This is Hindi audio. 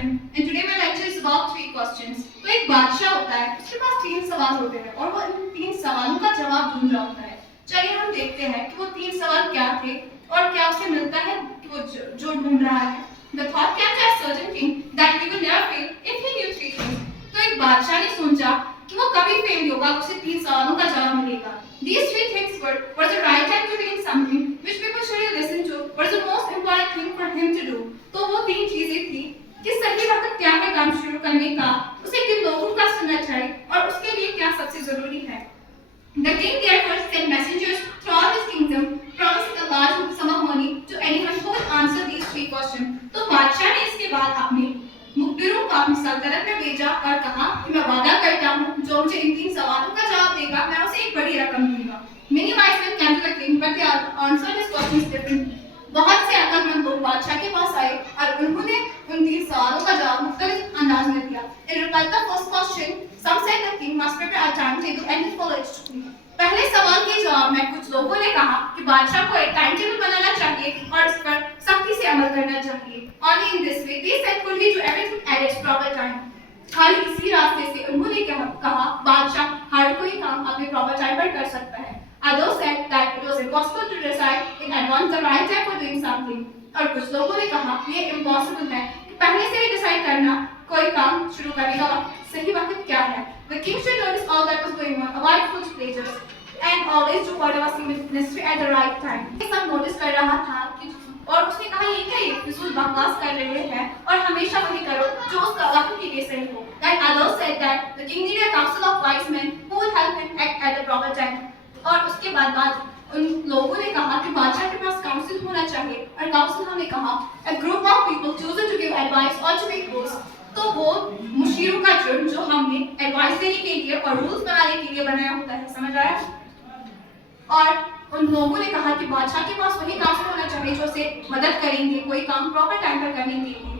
friend, and today my lecture is about 3 questions. तो एक बादशाह होता है, उसके पास 3 सवाल होते हैं और वो इन 3 सवालों का जवाब ढूंढ रहा होता है। चलिए हम देखते हैं कि वो 3 सवाल क्या थे और क्या उसे मिलता है कि वो जो ढूंढ रहा है। The thought came to a certain king that he would never fail if he knew 3 things. तो एक बादशाह ने सोचा कि वो कभी फेल नहीं होगा, उसे 3 सवालों का जवाब मिलेगा। These 3 things were the right time to begin something which people should listen to, was the most important thing for him to do. तो वो 3 चीजें थी कि सही वक्त क्या है काम शुरू करने का, उसे किन लोगों का सुनना चाहिए और उसके लिए क्या सबसे जरूरी है। The king therefore sent messengers throughout his kingdom, promising a large sum of money to anyone who would answer these 3 questions. तो बादशाह ने इसके बाद अपने मुखबिरों को अपनी सल्तनत में भेजा और कहा कि मैं वादा करता हूँ जो मुझे इन 3 सवालों का जवाब देगा मैं उसे एक बड़ी रकम दूंगा। Many wise men came to the king, but they answered his questions differently. बहुत से अकलमंद लोग बादशाह के पास आए और उन्होंने उन 3 सवालों का जवाब मुख्तलिफ अंदाज में दिया। In reply to the first question, some said the king must prepare a timetable and follow it strictly. पहले सवाल के जवाब में कुछ लोगों ने कहा कि बादशाह को एक टाइम टेबल बनाना चाहिए और इस पर सख्ती से अमल करना चाहिए। Only in this way they said could he do everything at its proper time. खाली इसी रास्ते से उन्होंने कहा बादशाह हर कोई काम अपने प्रॉपर टाइम पर कर सकता है। Others said that it was impossible to decide in advance the right time for doing something. और कुछ लोगों ने कहा ये impossible है कि पहले से ही डिसाइड करना कोई काम शुरू करने का सही वक्त क्या है। The king should notice all that was going on, avoid foolish pleasures, and always do whatever seemed necessary at the right time. ये सब नोटिस कर रहा था कि और उसने कहा ये क्या ये फिजूल बकवास कर रहे हैं और हमेशा वही करो जो उस वक्त के लिए सही हो। Then others said that the king needed a council of wise men who would help him act at the proper time. और उसके बाद उन लोगों ने कहा कि बादशाह के पास काउंसिल होना चाहिए और काउंसिल हमने कहा a group of people chosen to give advice or to make rules. तो वो मुशीरों का जुर्म जो हमने एडवाइस देने के लिए और रूल्स बनाने के लिए बनाया होता है, समझ आया। और उन लोगों ने कहा कि बादशाह के पास वही काउंसिल होना चाहिए जो उसे मदद करेंगे कोई काम प्रॉपर टाइम पर करने के लिए।